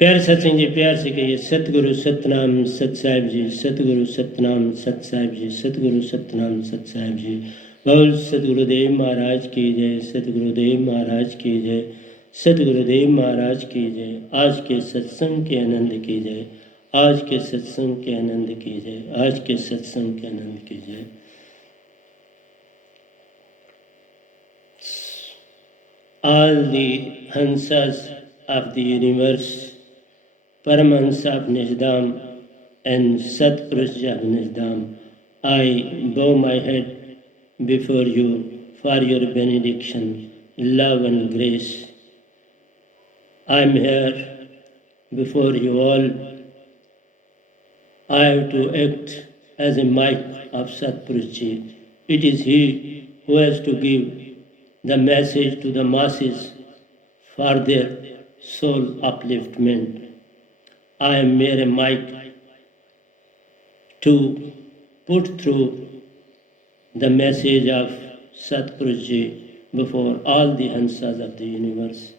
प्यारे सत्संग जी, प्यार से कहिए सतगुरु सतनाम सत साहिब जी, सतगुरु सतनाम सत साहिब जी, सतगुरु सतनाम सत साहिब जी। बोल सतगुरुदेव महाराज की जय, सतगुरुदेव महाराज की जय, सतगुरुदेव महाराज की जय। आज के सत्संग के आनंद की जय, आज के सत्संग के आनंद की जय, आज के सत्संग के आनंद की जय। All the Hansas of the universe, Paramahansa of Nijdam and Satpurusha of Nijdam, I bow my head before you for your benediction, love and grace. I am here before you all. I have to act as a mic of Satpurusha. It is he who has to give the message to the masses for their soul upliftment. I am mere mic to put through the message of Satpurusha before all the Hansas of the universe.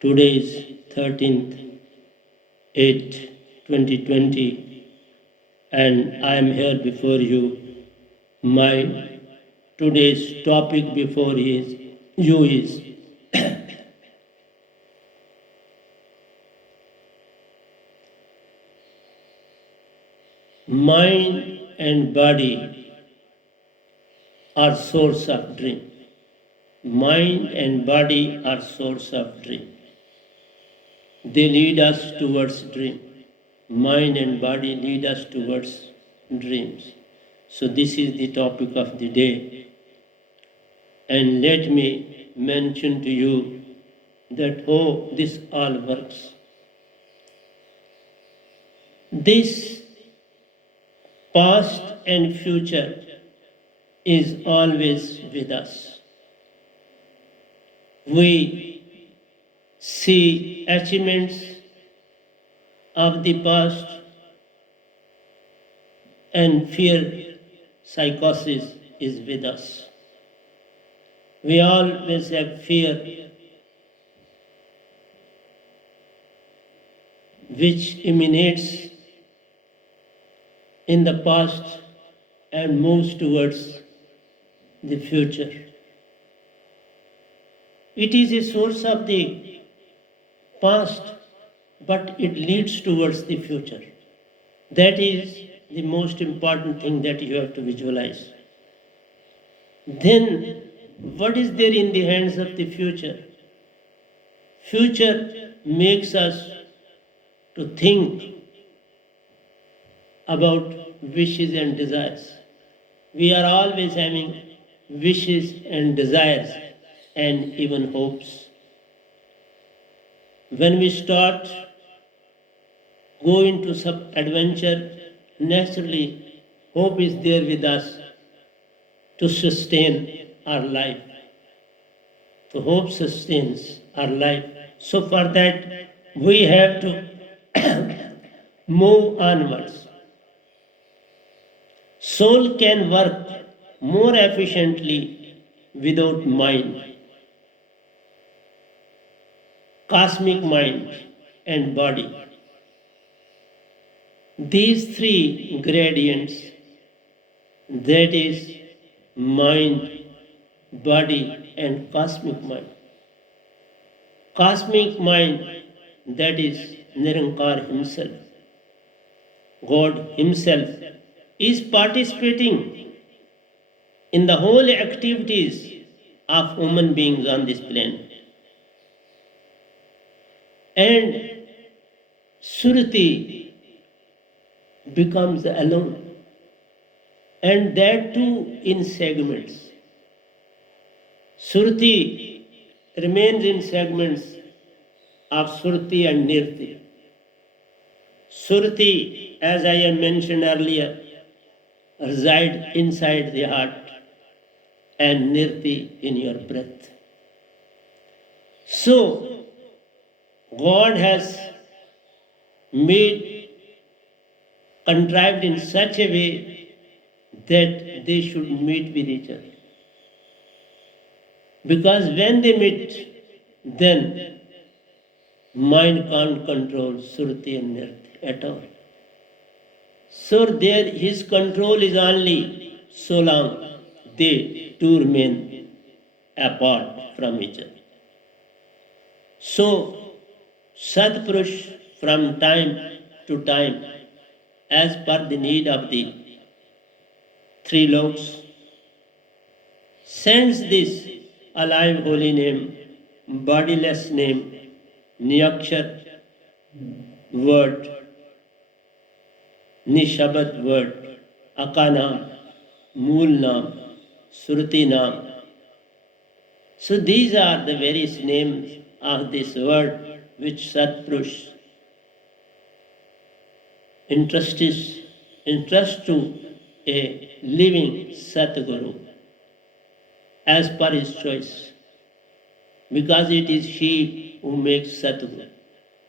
Today is 13/8/2020 and I am here before you. My today's topic before you is mind and body are source of dream. Mind and body are source of dream. They lead us towards dream. Mind and body lead us towards dreams. So this is the topic of the day. And let me mention to you that how this all works. This past and future is always with us. We see achievements of the past and fear psychosis is with us. We always have fear which emanates in the past and moves towards the future. It is a source of the past, but it leads towards the future. That is the most important thing that you have to visualize. Then, what is there in the hands of the future? Future makes us to think about wishes and desires. We are always having wishes and desires and even hopes. When we start go into some adventure, naturally hope is there with us to sustain our life. So hope sustains our life. So for that we have to move onwards. Soul can work more efficiently without mind. Cosmic mind and body. These three gradients, that is mind, body and cosmic mind. Cosmic mind, that is Nirankar himself, God himself, is participating in the whole activities of human beings on this planet. And Surati becomes alone, and that too in segments. Surati remains in segments of Surti and Nirti. Surti, as I have mentioned earlier, reside inside the heart, and Nirti in your breath. So, God has contrived in such a way that they should meet with each other. Because when they meet, then Mind can't control Surti and Nirti at all. So there his control is only so long they two remain apart from each other. So Satpurush from time to time, as per the need of the three loks, sends this alive holy name, bodiless name, Niyakshar word, Nishabad word, Akanam, Mool Naam, Surti Naam. So these are the various names of this word which Satpurush entrusts to a living Satguru as per his choice, because it is he who makes Satguru.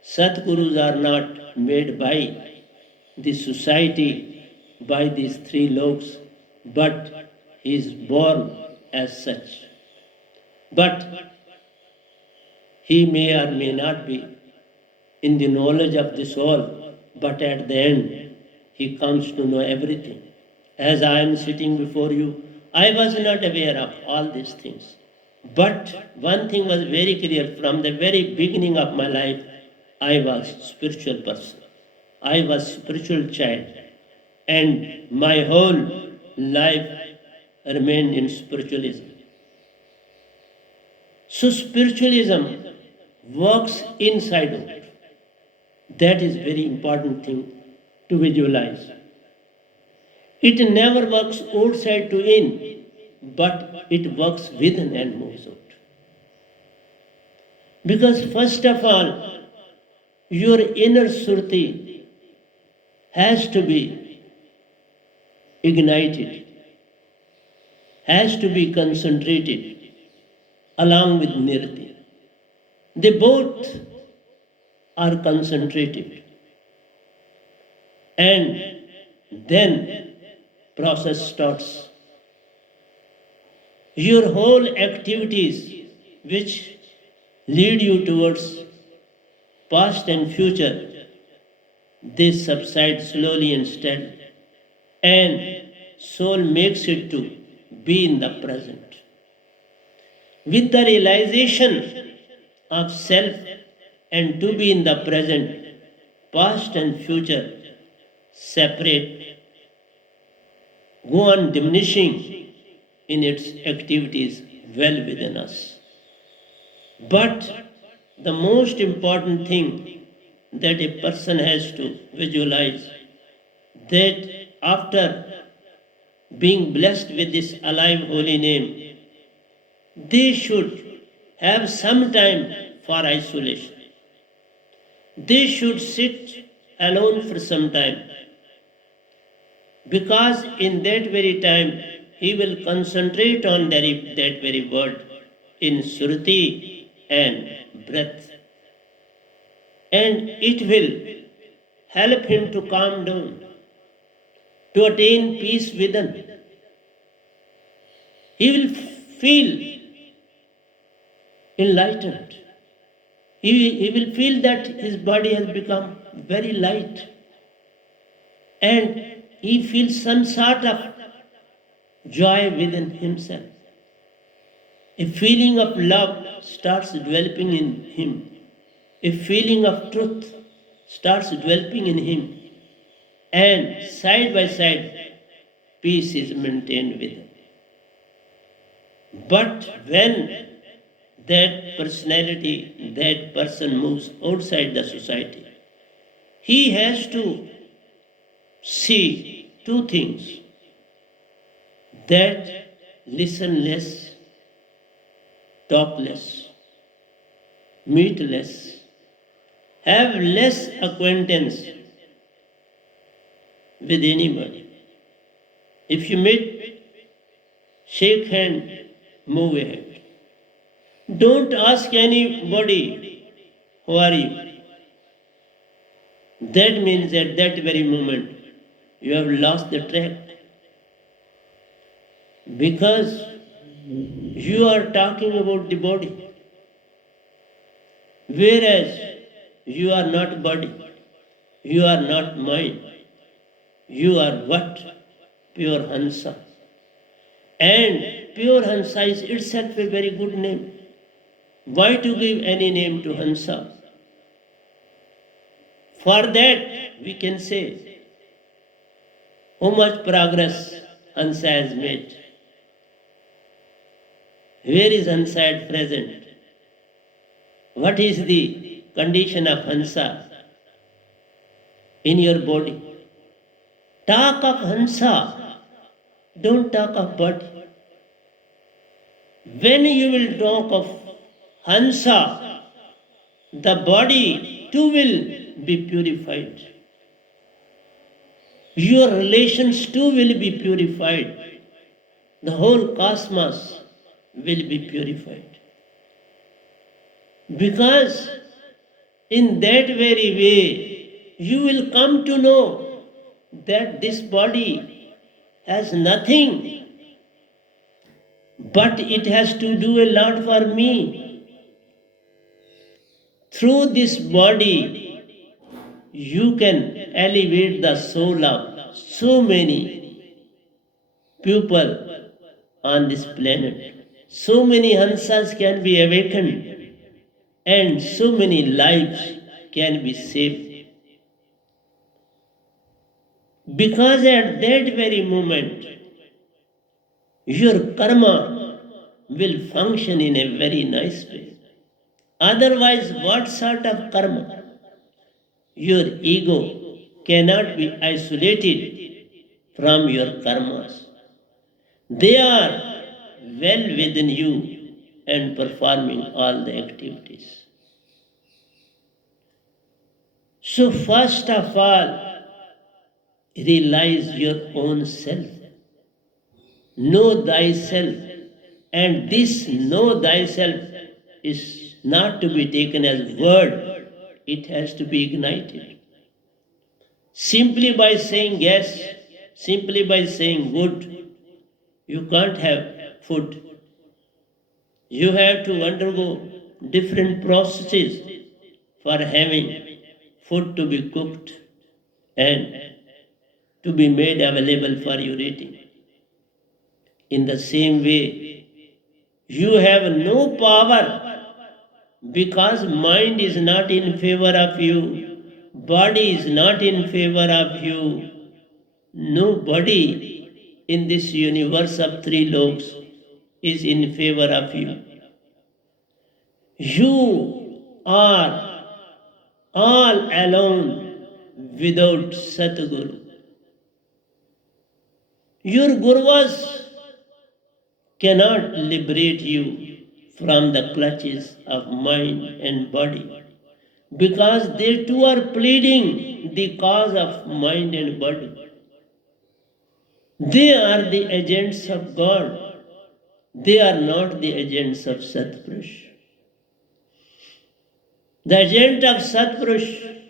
Satgurus are not made by the society, by these three loks, but he is born as such. But he may or may not be in the knowledge of the soul, but at the end he comes to know everything. As I am sitting before you, I was not aware of all these things. But one thing was very clear from the very beginning of my life, I was spiritual person. I was spiritual child. And my whole life remained in spiritualism. So spiritualism works inside out. That is very important thing to visualize. It never works outside to in, but it works within and moves out. Because first of all, your inner surti has to be ignited, has to be concentrated along with nirti. They both are concentrated. And then process starts. Your whole activities which lead you towards past and future, they subside slowly and steadily. And soul makes it to be in the present. With the realization of self and to be in the present, past and future separate, go on diminishing in its activities well within us. But the most important thing that a person has to visualize, that after being blessed with this alive holy name, they should have some time for isolation. They should sit alone for some time, because in that very time he will concentrate on that very word in Shruti and breath, and it will help him to calm down, to attain peace within. He will feel enlightened. He will feel that his body has become very light, and he feels some sort of joy within himself. A feeling of love starts developing in him. A feeling of truth starts developing in him. And side by side, peace is maintained with him. But when that personality, that person moves outside the society, he has to see two things: that listen less, talk less, meet less, have less acquaintance with anybody. If you meet, shake hand, move ahead. Don't ask anybody, who are you? That means at that very moment, you have lost the track. Because you are talking about the body. Whereas You are not body. You are not mind. You are what? Pure Hansa. And pure Hansa is itself a very good name. Why to give any name to Hansa? For that we can say how much progress Hansa has made. Where is Hansa at present? What is the condition of Hansa in your body? Talk of Hansa, don't talk of body. When you will talk of Hansa, the body too will be purified. Your relations too will be purified. The whole cosmos will be purified. Because in that very way, you will come to know that this body has nothing, but it has to do a lot for me. Through this body, you can elevate the soul of so many people on this planet. So many Hansas can be awakened and so many lives can be saved. Because at that very moment, your karma will function in a very nice way. Otherwise, what sort of karma? Your ego cannot be isolated from your karmas. They are well within you and performing all the activities. So, first of all, realize your own self. Know thyself. And this know thyself is not to be taken as word, it has to be ignited. Simply by saying yes, simply by saying good, you can't have food. You have to undergo different processes for having food to be cooked and to be made available for your eating. In the same way, you have no power because mind is not in favor of you, body is not in favor of you. Nobody in this universe of three lobes is in favor of you. You are all alone without Satguru. Your Guruvas cannot liberate you from the clutches of mind and body because they too are pleading the cause of mind and body. They are the agents of God. They are not the agents of Satpurush. The agent of Satpurush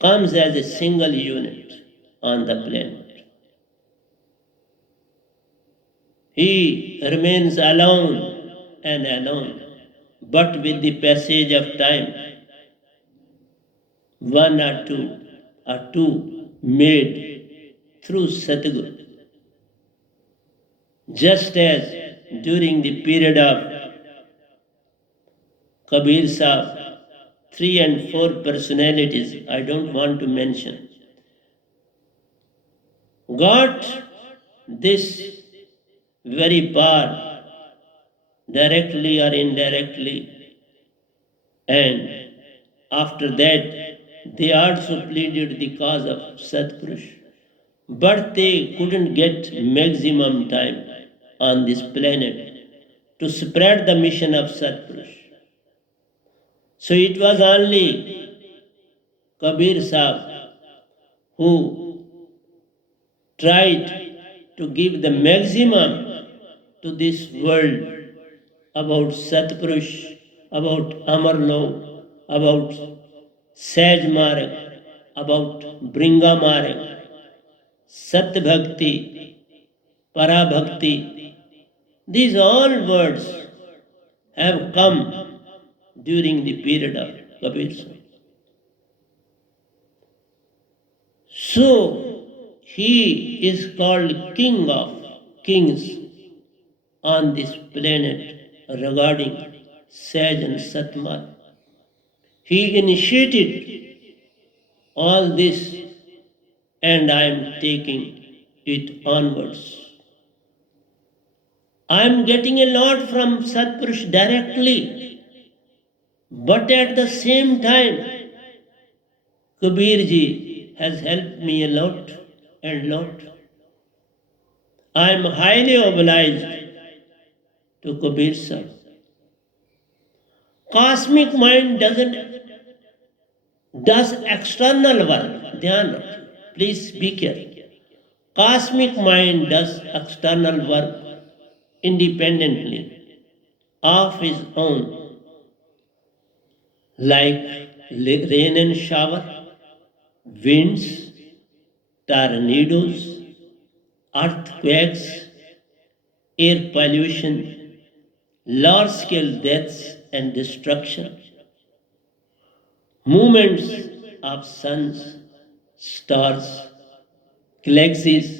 comes as a single unit on the planet. He remains alone and alone, but with the passage of time, one or two are two made through Satguru. Just as during the period of Kabir Sahib, 3 and 4 personalities, I don't want to mention, got this very power directly or indirectly, and after that they also pleaded the cause of Satpurush, but they couldn't get maximum time on this planet to spread the mission of Satpurush. So it was only Kabir Sahib who tried to give the maximum to this world about Satpurush, about Amar Lok, about Saj Marg, about Bringa Marg, Sat Bhakti, Para Bhakti. These all words have come during the period of Kabir Sahib. So he is called King of Kings on this planet regarding Saj and Satmar. He initiated all this and I am taking it onwards. I am getting a lot from Satpurush directly, but at the same time, Kabir ji has helped me a lot and lot. I am highly obliged to Kabir Sahib. Cosmic mind does external work. Dhyan rakhiye. Please be careful. Cosmic mind does external work independently of his own, like rain and shower, winds, tornadoes, earthquakes, air pollution, large scale deaths and destruction, movements of suns, stars, galaxies,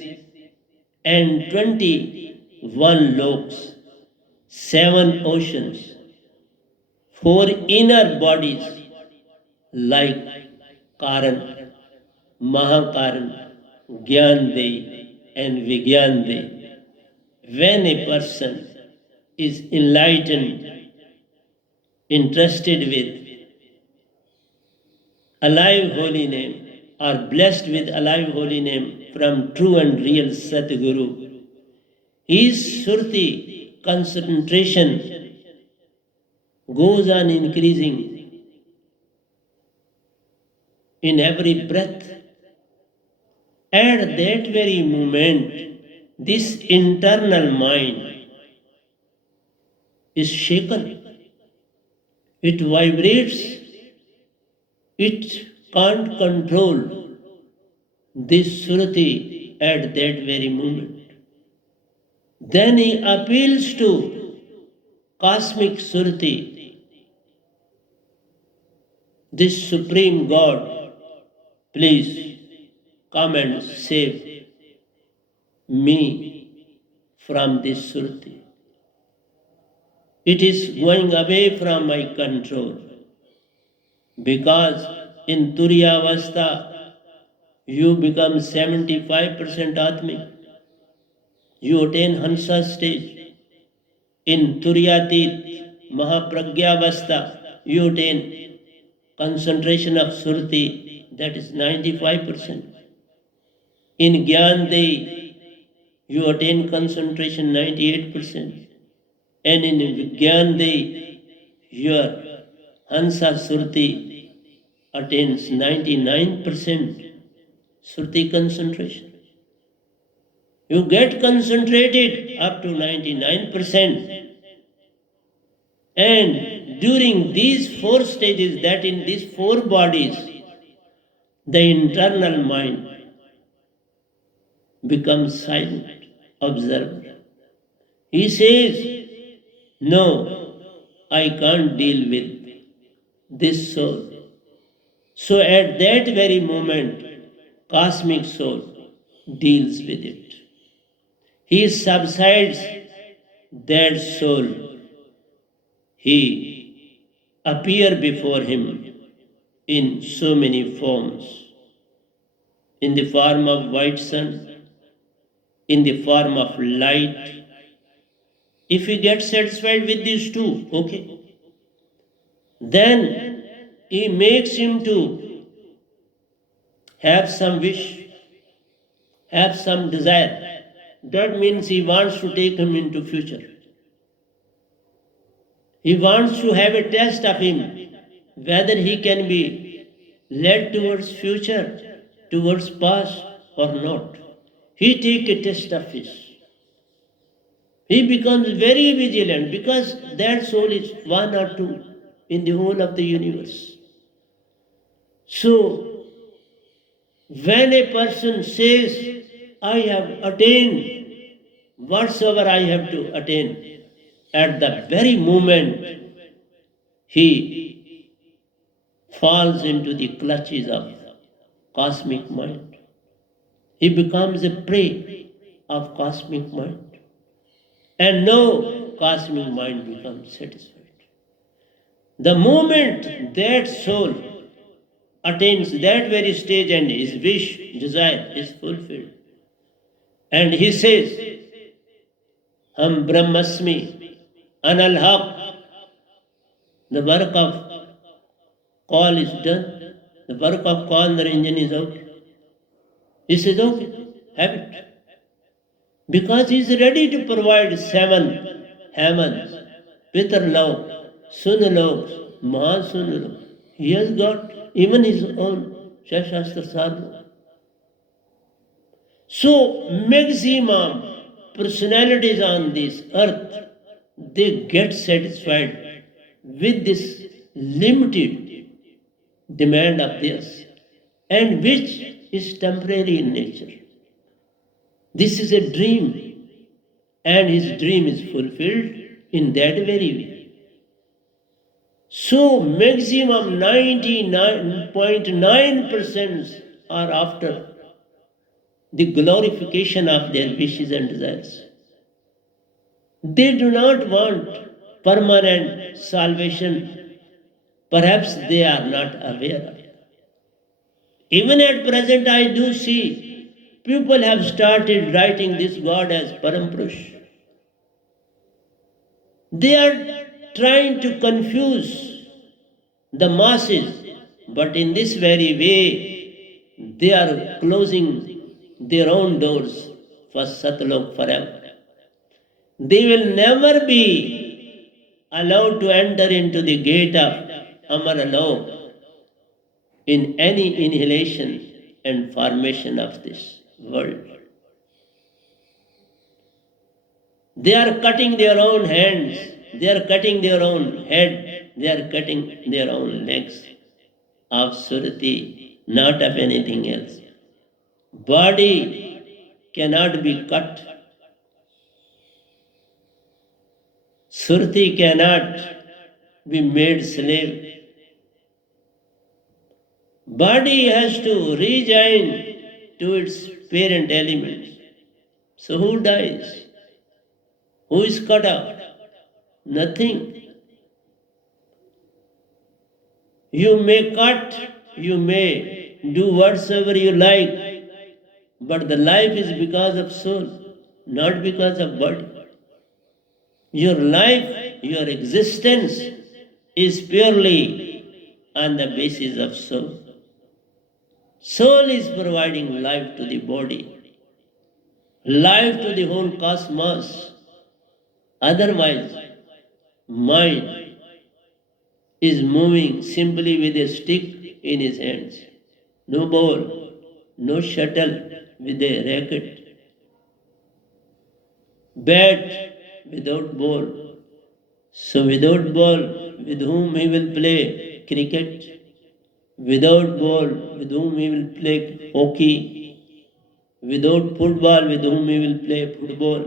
and 21 loks, 7 oceans, 4 inner bodies like Karan, Mahakaran, Gyandehi, and Vigyandehi. When a person is enlightened, interested with alive holy name, or blessed with alive holy name from true and real Satguru, his surti concentration goes on increasing in every breath. At that very moment, this internal mind is shaken. It vibrates. It can't control this surati at that very moment. Then he appeals to cosmic surati, this supreme God, please come and save me from this surati. It is going away from my control because in Turyavastha you become 75% Atmic. You attain Hansa stage. In Turyatit Mahapragyavastha you attain concentration of Surti, that is 95%. In Gyandehi you attain concentration 98%. And in Vigyandehi your Hansa Surti attains 99% Surti concentration. You get concentrated up to 99%. And during these 4 stages, that in these 4 bodies, the internal mind becomes silent, observer. He says, no, I can't deal with this soul. So at that very moment, cosmic soul deals with it. He subsides that soul. He appear before him in so many forms, in the form of white sun, in the form of light. If he gets satisfied with these two, okay, then he makes him to have some wish, have some desire. That means he wants to take him into future. He wants to have a test of him, whether he can be led towards future, towards past or not. He take a test of his. He becomes very vigilant because that soul is 1 or 2 in the whole of the universe. So, when a person says, I have attained whatsoever I have to attain, at the very moment he falls into the clutches of cosmic mind. He becomes a prey of cosmic mind. And no cosmic mind becomes satisfied. The moment that soul attains that very stage and his wish, desire is fulfilled, and he says, Ham Brahmasmi, Anal Haq, the work of call is done, the work of call Naranjan is out. He says, okay, have it. Because he is ready to provide 7 heavens, Pitarlok, Sunalok, Mahasunalok. He has got even his own Shastra Sadhana. So, maximum personalities on this earth, they get satisfied with this limited demand of theirs, and which is temporary in nature. This is a dream, and his dream is fulfilled in that very way. So, maximum 99.9% are after the glorification of their wishes and desires. They do not want permanent salvation. Perhaps they are not aware of it. Even at present, I do see people have started writing this God as Parampurush. They are trying to confuse the masses, but in this very way, they are closing their own doors for Satlok forever. They will never be allowed to enter into the gate of Amaralok in any inhalation and formation of this world. They are cutting their own hands, they are cutting their own head, they are cutting their own legs of Surati, not of anything else. Body cannot be cut. Surti cannot be made slave. Body has to rejoin to its parent elements. So who dies? Who is cut off? Nothing. You may cut, you may do whatsoever you like, but the life is because of soul, not because of body. Your life, your existence is purely on the basis of soul. Soul is providing life to the body, life to the whole cosmos. Otherwise, mind is moving simply with a stick in his hands. No ball, no shuttle with a racket, bat without ball. So without ball, with whom he will play cricket? Without ball, with whom he will play hockey? Without football, with whom he will play football?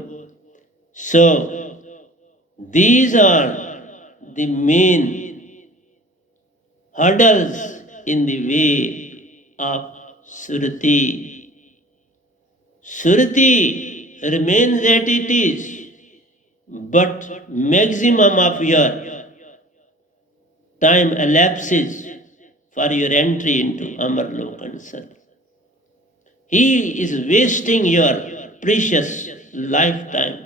So these are the main hurdles in the way of Surati. Surati remains that it is, but maximum of your time elapses for your entry into Amarlok and Sat. He is wasting your precious lifetime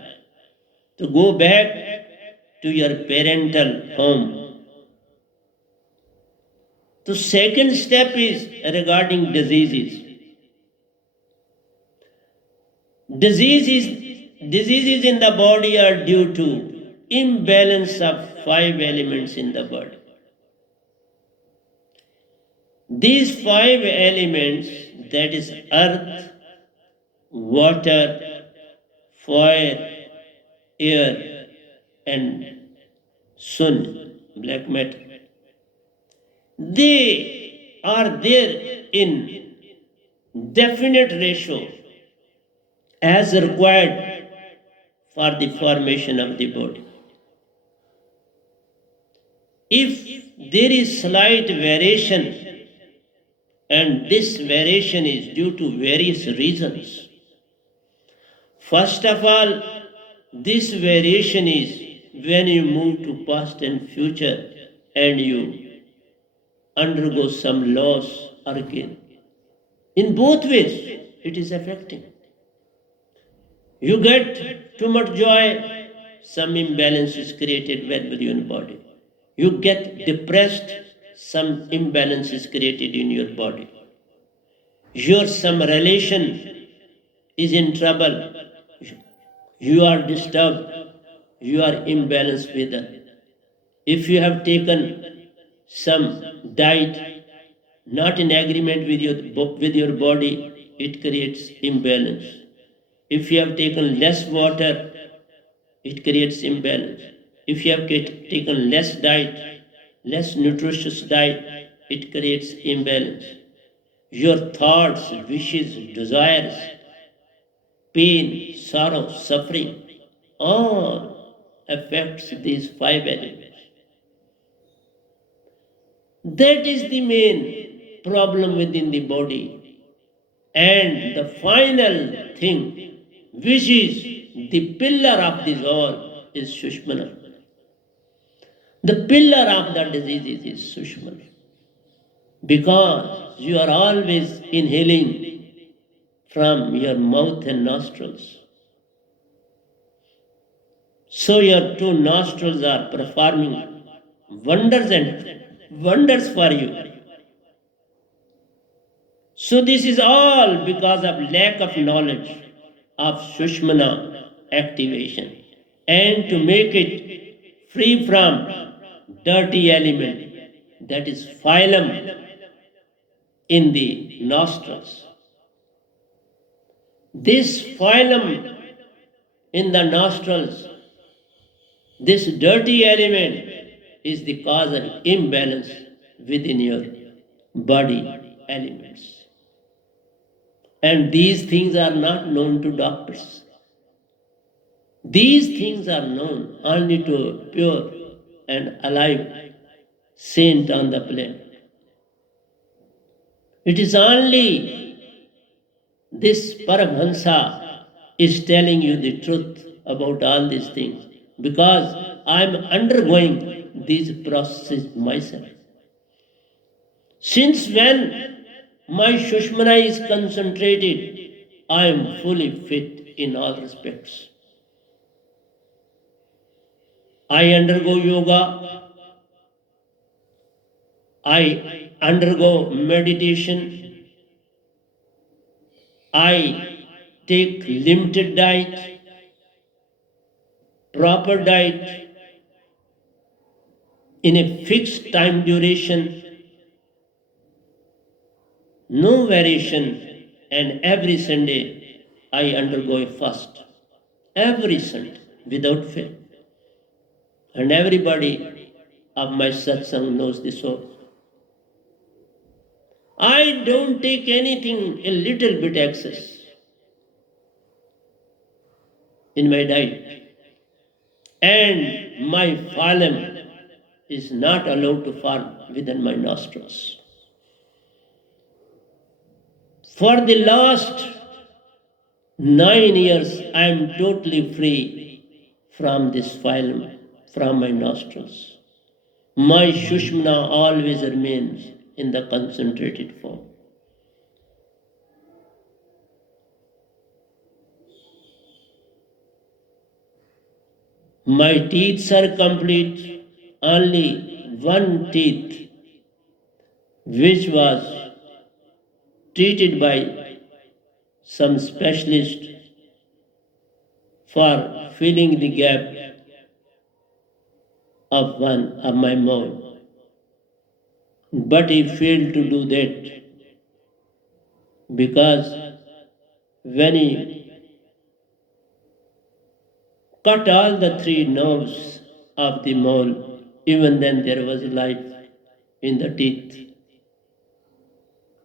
to go back to your parental home. The second step is regarding diseases. Diseases in the body are due to imbalance of 5 elements in the body. These 5 elements, that is earth, water, fire, air, and sun, black matter, they are there in definite ratio as required for the formation of the body. If there is slight variation, and this variation is due to various reasons. First of all, this variation is when you move to past and future and you undergo some loss or gain. In both ways, it is affecting. You get too much joy, some imbalance is created within your body. You get depressed, some imbalance is created in your body. Your some relation is in trouble, you are disturbed, you are imbalanced with it. If you have taken some diet not in agreement with your body, it creates imbalance. If you have taken less water, it creates imbalance. If you have taken less diet, less nutritious diet, it creates imbalance. Your thoughts, wishes, desires, pain, sorrow, suffering, all affects these five elements. That is the main problem within the body. And the final thing, which is the pillar of this all, is Sushmana. The pillar of the disease is Sushmana. Because you are always inhaling from your mouth and nostrils. So your two nostrils are performing wonders and wonders for you. So this is all because of lack of knowledge of Sushmana activation. And to make it free from dirty element, that is phylum in the nostrils. This phylum in the nostrils, this dirty element is the cause of imbalance within your body elements. And these things are not known to doctors. These things are known only to a pure and alive saint on the planet. It is only this Paramhansa is telling you the truth about all these things, because I am undergoing these processes myself. Since when my Sushmana is concentrated, I am fully fit in all respects. I undergo yoga, I undergo meditation, I take limited diet, proper diet, in a fixed time duration, no variation, and every Sunday I undergo a fast. Every Sunday, without fail. And everybody of my satsang knows this all. I don't take anything a little bit excess in my diet. And my phylum is not allowed to form within my nostrils. For the last 9 years, I am totally free from this phylum, from my nostrils. My Sushmana always remains in the concentrated form. My teeth are complete, only one teeth, which was treated by some specialist for filling the gap of one of my mouth. But he failed to do that, because when he cut all the three nerves of the mole, even then there was life in the teeth.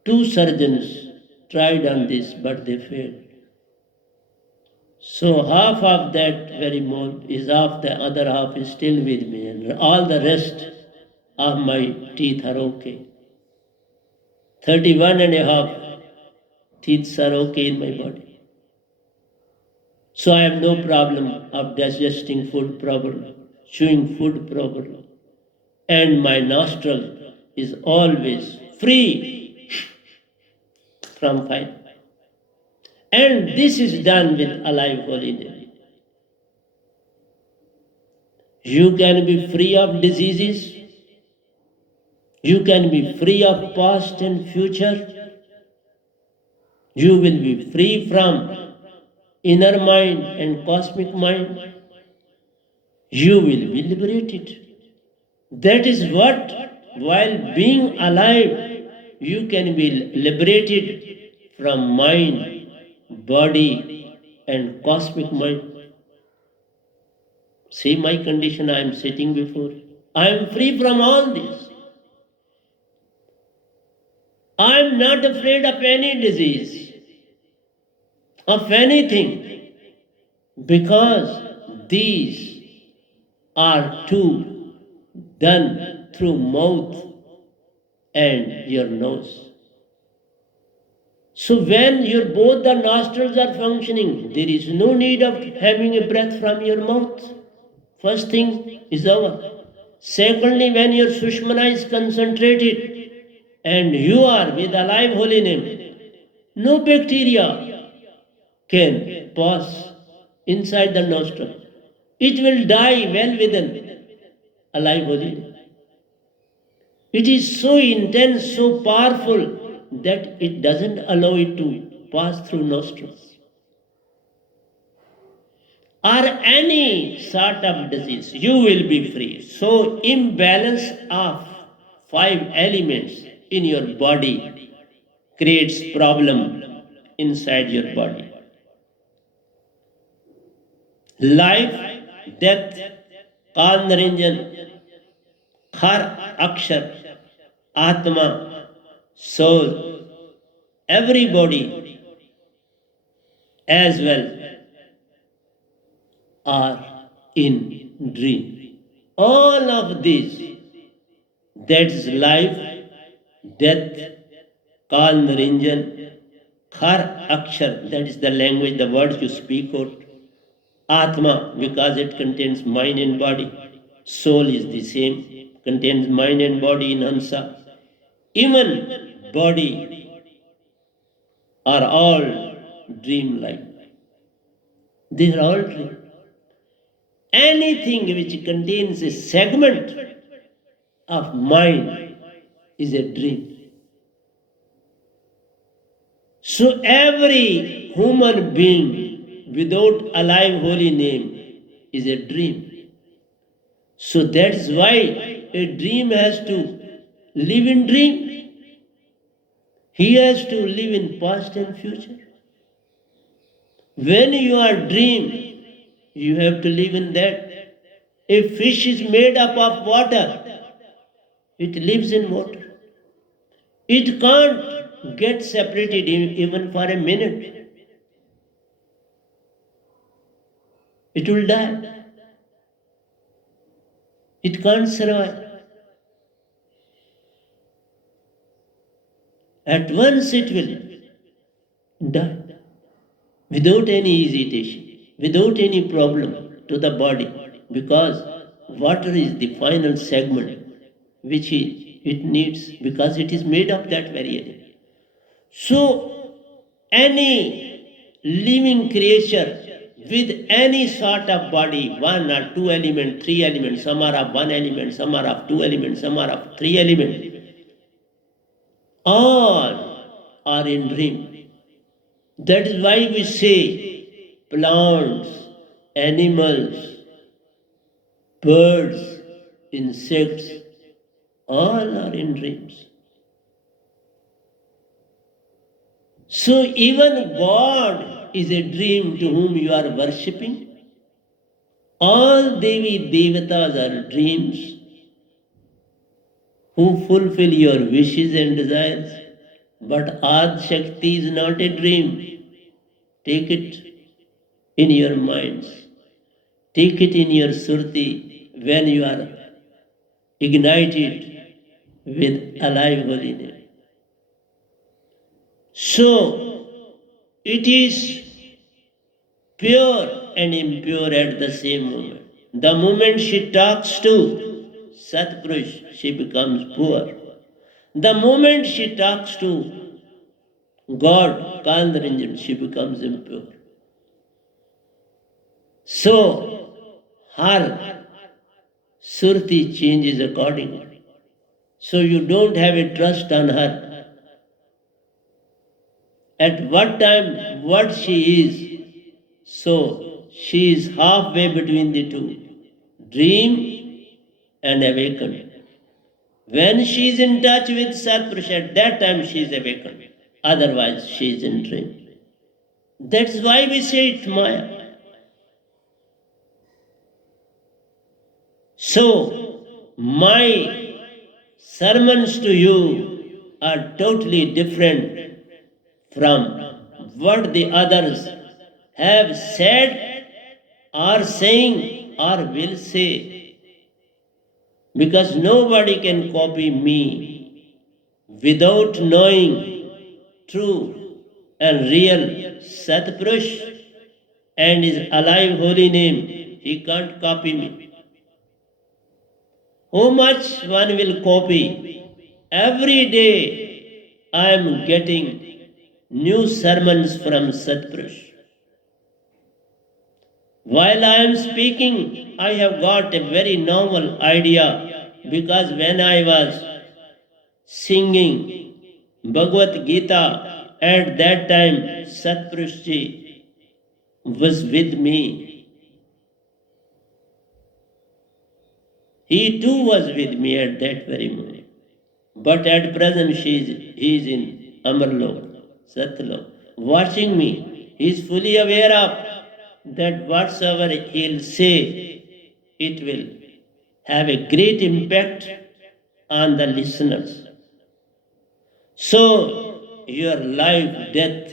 Two surgeons tried on this, but they failed. So half of that very mole is off, the other half is still with me, and all the rest of my teeth are okay. 31 and a half teeth are okay in my body. So I have no problem of digesting food properly, chewing food properly. And my nostril is always free from fire. And this is done with alive holiness. You can be free of diseases. You can be free of past and future. You will be free from inner mind and cosmic mind. You will be liberated. That is what, while being alive, you can be liberated from mind, body, and cosmic mind. See my condition I am sitting before. I am free from all this. I am not afraid of any disease, of anything, because these are too done through mouth and your nose. So when your both the nostrils are functioning, there is no need of having a breath from your mouth. First thing is over. Secondly, when your Sushmana is concentrated and you are with alive holy name, no bacteria can pass inside the nostril. It will die well within alive holy name. It is so intense, so powerful that it doesn't allow it to pass through nostrils. Or any sort of disease, you will be free. So imbalance of 5 elements in your body creates problem inside your body. Life, death, काल निरंजन, हर अक्षर, atma, soul, everybody as well are in dream. All of these, that's life, death, Kal Naranjan, Khar Akshar, that is the language, the words you speak out. Atma, because it contains mind and body. Soul is the same, contains mind and body in Hansa. Even body are all dream-like. They are all dream. Anything which contains a segment of mind is a dream. So every human being without alive holy name is a dream. So that's why a dream has to live in dream. He has to live in past and future. When you are dream, you have to live in that. A fish is made up of water. It lives in water. It can't get separated even for a minute. It will die. It can't survive. At once it will die without any hesitation, without any problem to the body, because water is the final segment which it needs, because it is made of that very element. So any living creature with any sort of body, 1 or 2 elements, 3 elements, some are of 1 element, some are of 2 elements, some are of 3 elements, all are in dream. That is why we say plants, animals, birds, insects, all are in dreams. So even God is a dream to whom you are worshipping. All Devi Devatas are dreams who fulfill your wishes and desires. But Ad Shakti is not a dream. Take it in your minds. Take it in your surti when you are ignited with alive holy name. So it is pure and impure at the same moment. The moment she talks to Satpurush, she becomes pure. The moment she talks to God, Kandaranjan, she becomes impure. So her surti changes accordingly. So you don't have a trust on her. At what time, what she is, so she is halfway between the two, dream and awakened. When she is in touch with Satpurush, at that time she is awakened. Otherwise, she is in dream. That's why we say it Maya. So, my sermons to you are totally different from what the others have said or saying or will say, because nobody can copy me without knowing true and real Satpurush and his alive holy name. He can't copy me. How much one will copy? Every day I am getting new sermons from Satpurush. While I am speaking, I have got a very novel idea, because when I was singing Bhagavad Gita, at that time Satpurush ji was with me. He too was with me at that very moment. But at present he is in Amarlok, Satlok, watching me. He is fully aware of that whatsoever he'll say, it will have a great impact on the listeners. So your life, death,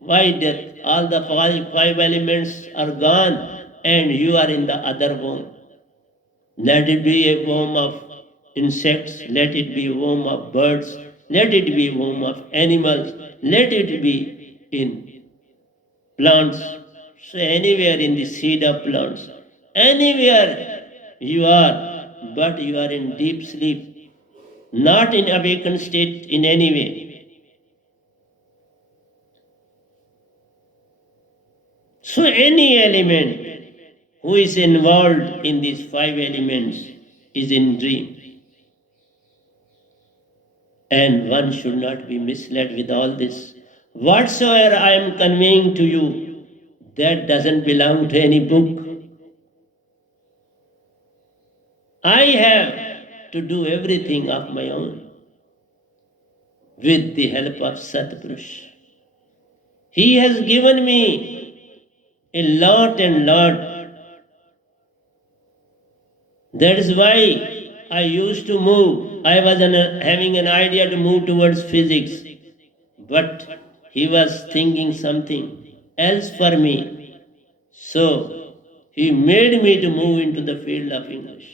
why death? All the five elements are gone and you are in the other womb. Let it be a womb of insects, let it be a womb of birds, let it be a womb of animals, let it be in plants. So anywhere in the seed of plants, anywhere you are, but you are in deep sleep, not in awakened state in any way. So any element who is involved in these five elements is in dream. And one should not be misled with all this. Whatsoever I am conveying to you, that doesn't belong to any book. I have to do everything of my own with the help of Satpurush. He has given me a lot and lot. That is why I used to move. I was having an idea to move towards physics, but he was thinking something else for me. So he made me to move into the field of English.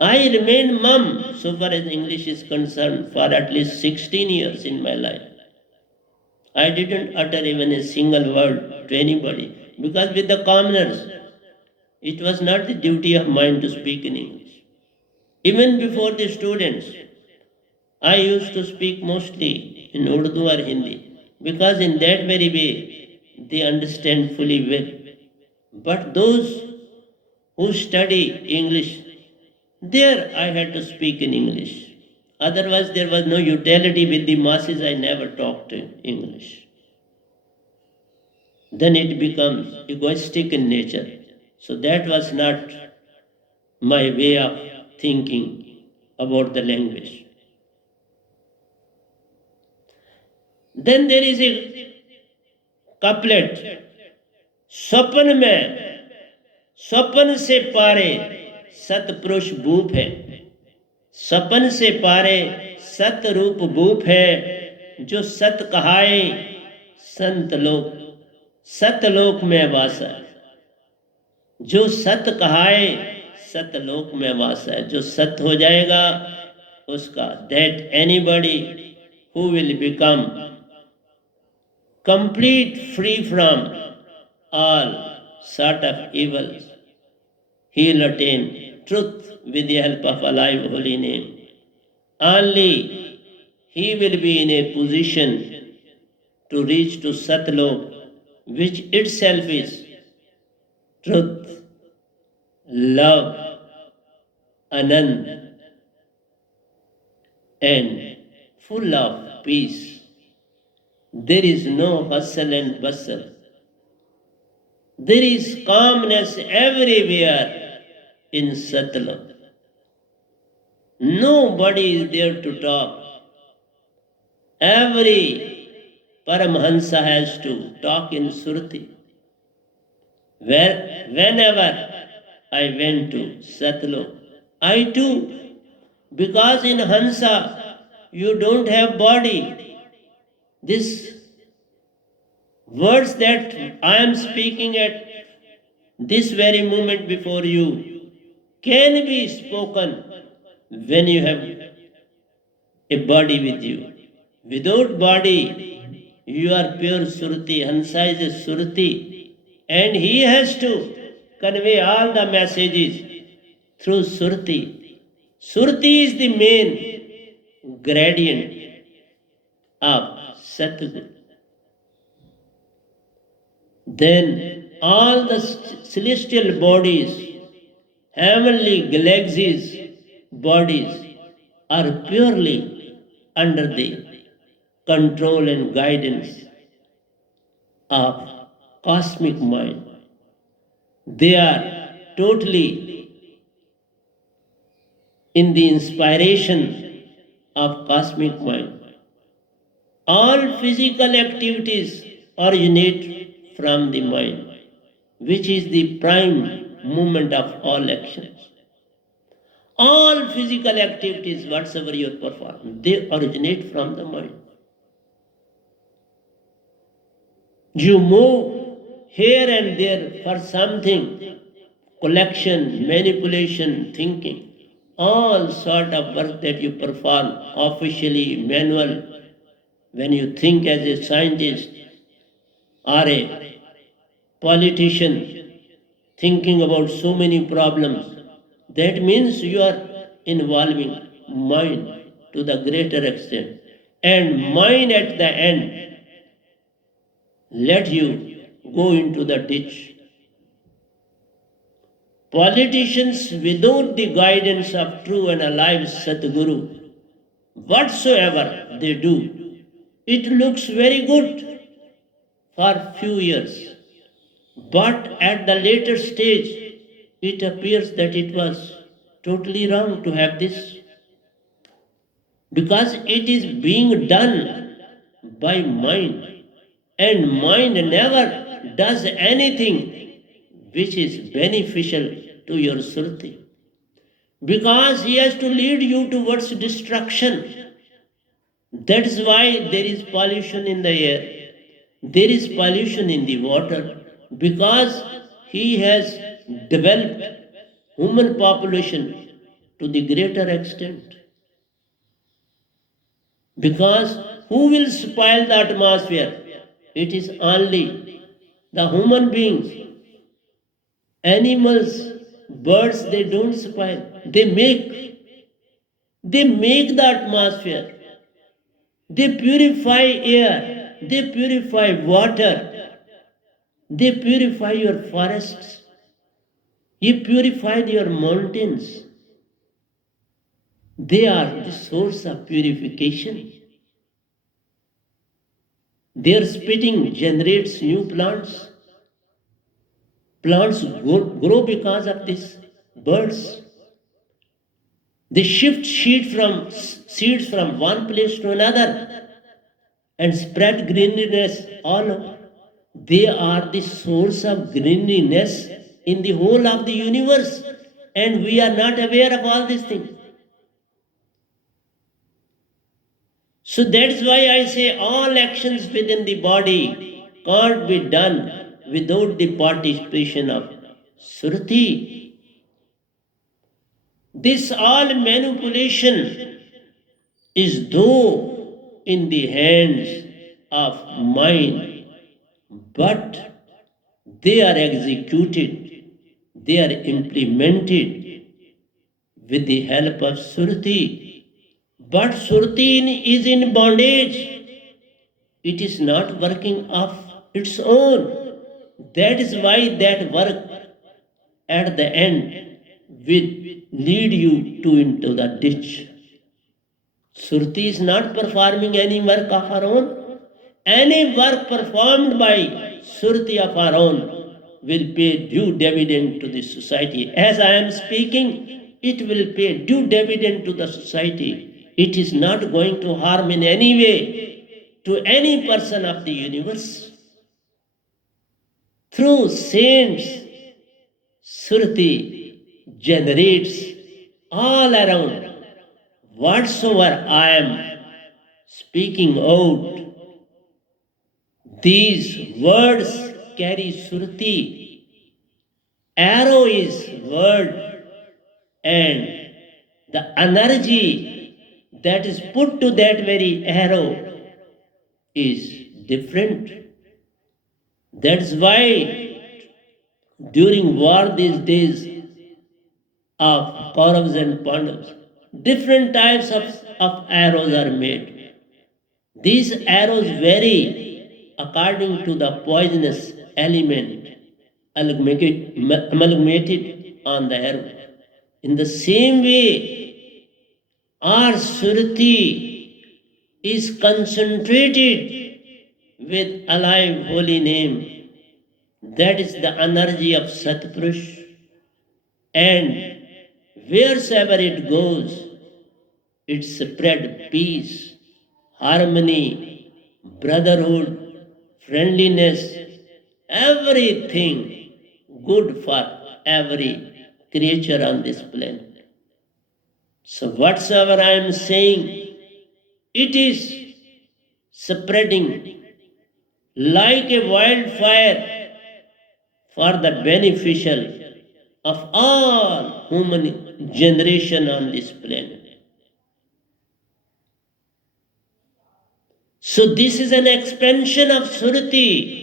I remained mum so far as English is concerned for at least 16 years in my life. I didn't utter even a single word to anybody, because with the commoners, it was not the duty of mine to speak in English. Even before the students, I used to speak mostly in Urdu or Hindi, because in that very way they understand fully well. But those who study English, there I had to speak in English. Otherwise, there was no utility with the masses. I never talked in English. Then it becomes egoistic in nature. So that was not my way of thinking about the language. Then there is a couplet. स्वप्न में स्वप्न से पारे सतपुरुष भूप है, सपन से पारे सत रूप भूप है, जो सत कहाए संत लोक सतलोक में वासा, जो सत कहाए सतलोक में वास है। जो सत हो जाएगा उसका, that anybody who will become complete free from all sort of evils, he will attain truth with the help of alive holy name. Only he will be in a position to reach to Satlok, which itself is truth, love, Anand, and full of peace. There is no hustle and bustle. There is calmness everywhere in Satlok. Nobody is there to talk. Every Paramhansa has to talk in Surti. Whenever I went to Satlok, I too, because in Hansa you don't have body. This words that I am speaking at this very moment before you can be spoken when you have a body with you. Without body, you are pure Surti. Hansa is a Surti, and he has to convey all the messages through Surti. Surti is the main gradient of Satguru. Then all the celestial bodies, heavenly galaxies bodies are purely under the control and guidance of cosmic mind. They are totally in the inspiration of cosmic mind. All physical activities originate from the mind, which is the prime movement of all actions. All physical activities, whatsoever you perform, they originate from the mind. You move here and there for something, collection, manipulation, thinking, all sort of work that you perform officially, manual, when you think as a scientist or a politician thinking about so many problems, that means you are involving mind to the greater extent. And mind at the end let you go into the ditch. Politicians without the guidance of true and alive Satguru, whatsoever they do, it looks very good for few years. But at the later stage, it appears that it was totally wrong to have this, because it is being done by mind, and mind never does anything which is beneficial to your Sruti, because he has to lead you towards destruction. That is why there is pollution in the air, there is pollution in the water, because he has developed human population to the greater extent. Because who will spoil the atmosphere? It is only the human beings. Animals, birds, they don't spoil. They make the atmosphere. They purify air. They purify water. They purify your forests. You purify your mountains. They are the source of purification. Their spitting generates new plants. Plants grow because of these birds. They shift seeds from one place to another and spread greeniness all over. They are the source of greeniness in the whole of the universe, and we are not aware of all these things. So that's why I say all actions within the body can't be done without the participation of Sruti. This all manipulation is though in the hands of mind, but they are executed, they are implemented with the help of Surti. But Surti is in bondage. It is not working of its own. That is why that work at the end will lead you to into the ditch. Surti is not performing any work of her own. Any work performed by Surti of her own will pay due dividend to the society. As I am speaking, it will pay due dividend to the society. It is not going to harm in any way to any person of the universe. Through saints, Surti generates all around whatsoever I am speaking out. These words carry Surti. Arrow is word, and the energy that is put to that very arrow is different. That's why during war these days of Kauravas and Pandavas, different types of arrows are made. These arrows vary according to the poisonous element amalgamated on the arrow. In the same way, our Surti is concentrated with alive holy name. That is the energy of Satpurush. And wheresoever it goes, it spread peace, harmony, brotherhood, friendliness, everything good for every creature on this planet. So, whatsoever I am saying, it is spreading like a wildfire for the beneficial of all human generation on this planet. So this is an expansion of Surti.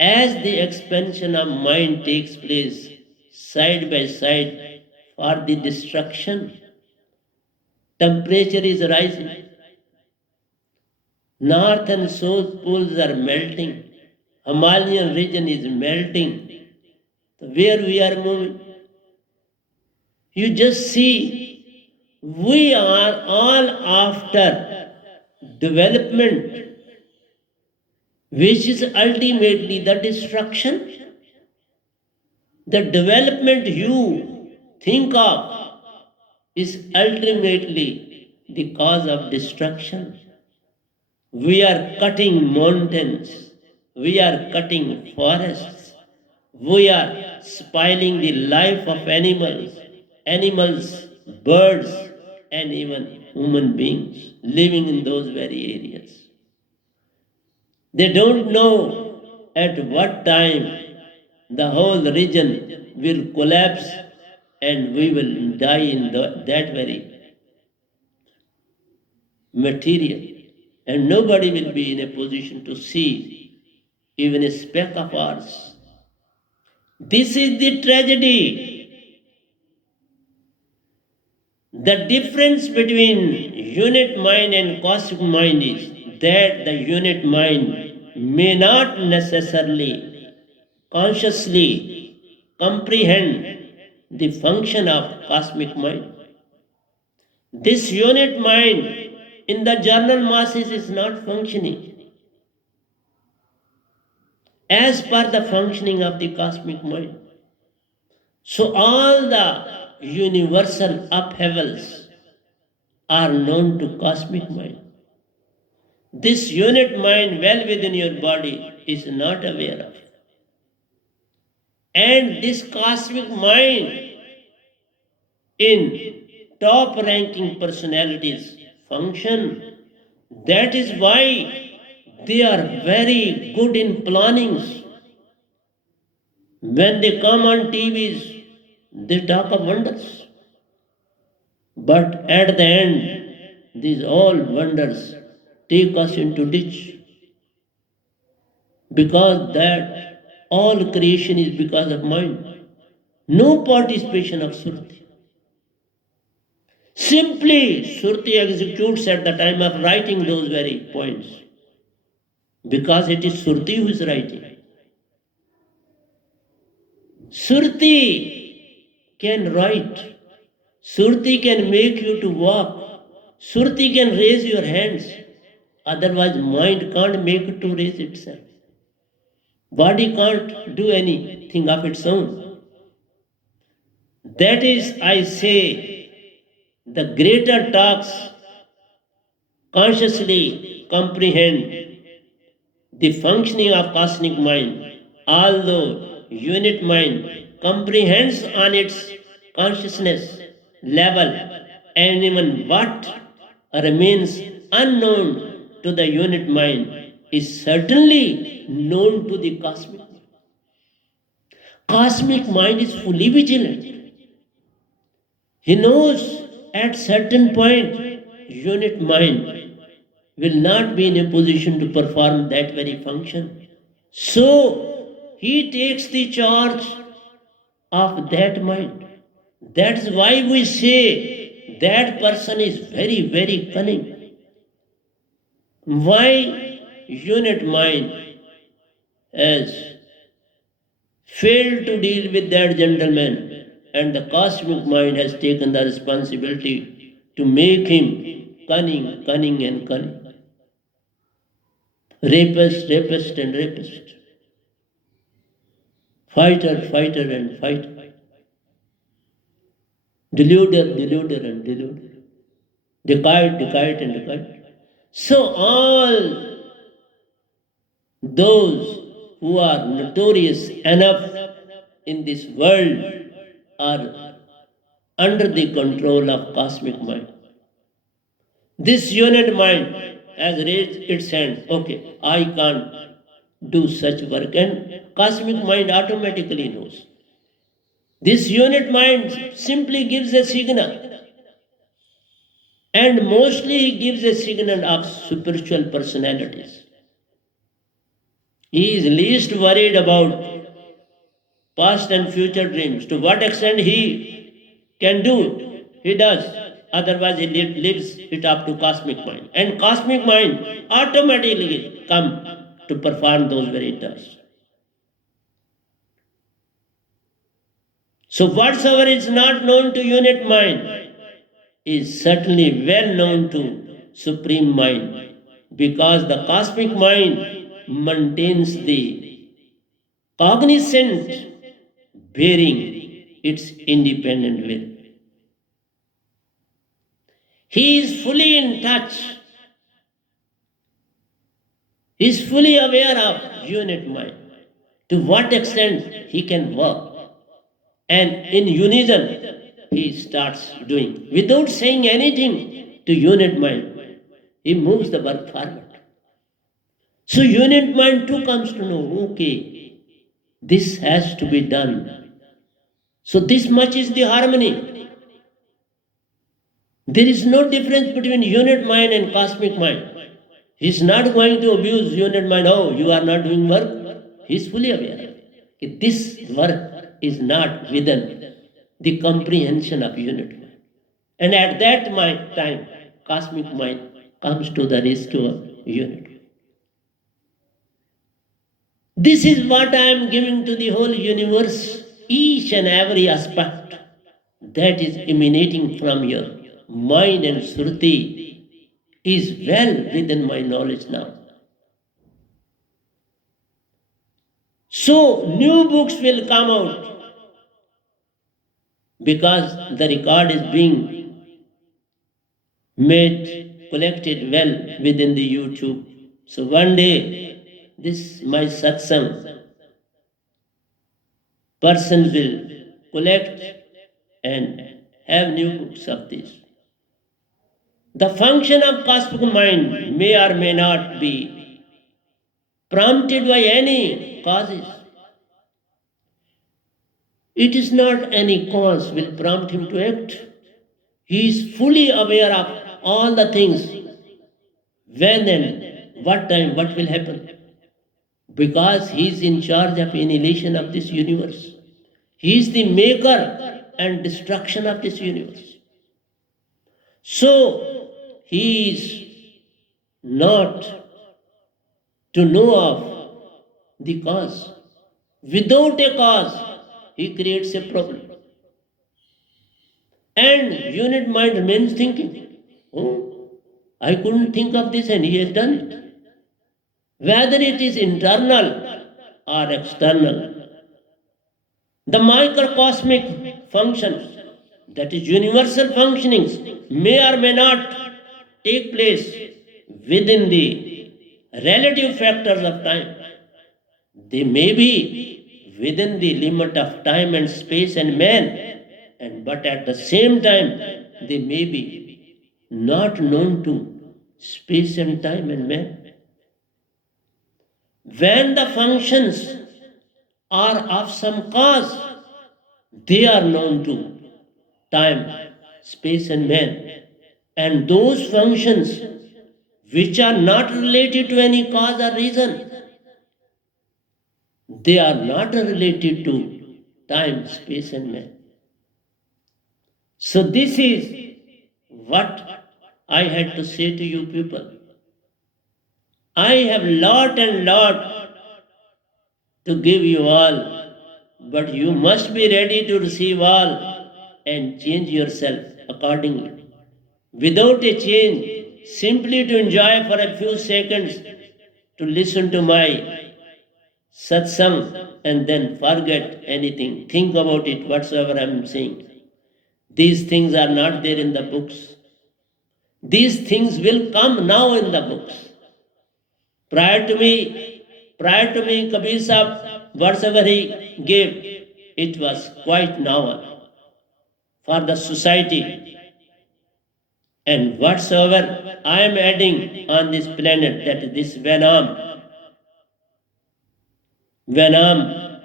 As the expansion of mind takes place side by side for the destruction, temperature is rising. North and south poles are melting. Himalayan region is melting. Where we are moving? You just see, we are all after development, which is ultimately the destruction. The development you think of is ultimately the cause of destruction. We are cutting mountains, we are cutting forests, we are spoiling the life of animals, birds, and even human beings living in those very areas. They don't know at what time the whole region will collapse and we will die in that very material. And nobody will be in a position to see even a speck of ours. This is the tragedy. The difference between unit mind and cosmic mind is that the unit mind may not necessarily consciously comprehend the function of cosmic mind. This unit mind in the general masses is not functioning as per the functioning of the cosmic mind. So all the universal upheavals are known to cosmic mind. This unit mind well within your body is not aware of. And this cosmic mind in top ranking personalities function. That is why they are very good in plannings. When they come on TVs, They talk of wonders. But at the end, these all wonders take us into ditch. Because that all creation is because of mind. No participation of Surti. Simply Surti executes at the time of writing those very points. Because it is Surti who is writing. Surti can write. Surti can make you to walk. Surti can raise your hands. Otherwise, mind can't make it to raise itself. Body can't do anything of its own. That is, I say, the greater talks consciously comprehend the functioning of cosmic mind, although unit mind comprehends on its consciousness level, and even what remains unknown to the unit mind is certainly known to the cosmic mind. Cosmic mind is fully vigilant. He knows at certain point unit mind will not be in a position to perform that very function. So he takes the charge of that mind. That's why we say that person is very, very cunning. Why unit mind has failed to deal with that gentleman, and the cosmic mind has taken the responsibility to make him cunning, cunning, and cunning. Rapist, rapist, and rapist. Fighter, fighter, and fighter. Deluder, deluder, and deluder. Dacoit, dacoit, and dacoit. So all those who are notorious enough in this world are under the control of cosmic mind. This unit mind has raised its hand. Okay, I can't do such work, and cosmic mind automatically knows. This unit mind simply gives a signal, and mostly he gives a signal of spiritual personalities. He is least worried about past and future dreams. To what extent he can do, he does. Otherwise, he leaves it up to cosmic mind. And cosmic mind automatically come to perform those very tasks. So whatsoever is not known to unit mind is certainly well known to supreme mind, because the cosmic mind maintains the cognizant bearing its independent will. He is fully in touch. He is fully aware of unit mind, to what extent he can work. And in unison, he starts doing. Without saying anything to unit mind, he moves the work forward. So unit mind too comes to know, okay, this has to be done. So this much is the harmony. There is no difference between unit mind and cosmic mind. He is not going to abuse unit mind. Oh, you are not doing work. He is fully aware. This work is not within the comprehension of unit mind. And at that time, cosmic mind comes to the rescue of unit. This is what I am giving to the whole universe, each and every aspect that is emanating from your mind and Shruti is well within my knowledge now. So new books will come out because the record is being made, collected well within the YouTube. So one day, this my Satsang person will collect and have new books of this. The function of cosmic mind may or may not be prompted by any causes. It is not any cause will prompt him to act. He is fully aware of all the things, when and what time, what will happen. Because he is in charge of annihilation of this universe. He is the maker and destruction of this universe. So he is not to know of the cause. Without a cause, he creates a problem. And unit mind remains thinking, oh, I couldn't think of this and he has done it. Whether it is internal or external, the microcosmic functions, that is universal functionings, may or may not take place within the relative factors of time. They may be within the limit of time and space and man, and but at the same time they may be not known to space and time and man. When the functions are of some cause, they are known to time, space, and man. And those functions which are not related to any cause or reason, they are not related to time, space, and man. So, this is what I had to say to you people. I have lot and lot to give you all, but you must be ready to receive all and change yourself accordingly. Without a change, simply to enjoy for a few seconds, to listen to my satsang and then forget anything, think about it, whatsoever I am saying. These things are not there in the books. These things will come now in the books. Prior to me, Kabir Sahib, whatsoever he gave, it was quite novel for the society. And whatsoever I am adding on this planet, that is this Venam,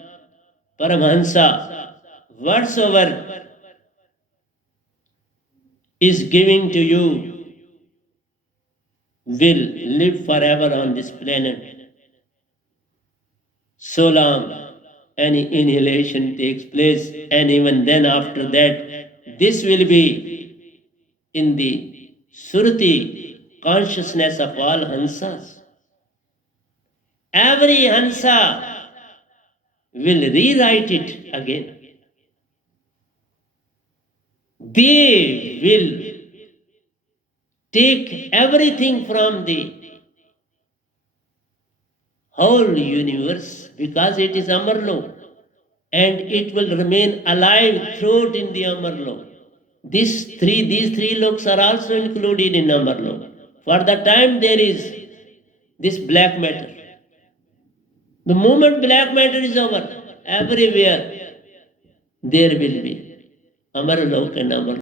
Paramhansa, whatsoever is giving to you will live forever on this planet. So long any inhalation takes place, and even then after that, this will be in the Surti consciousness of all Hansas. Every Hansa will rewrite it again. They will take everything from the whole universe because it is Amarlo, and it will remain alive throughout in the Amarlo. These three looks are also included in Amarlo. For the time there is this black matter. The moment black matter is over, everywhere there will be Amarlok and Amarlok.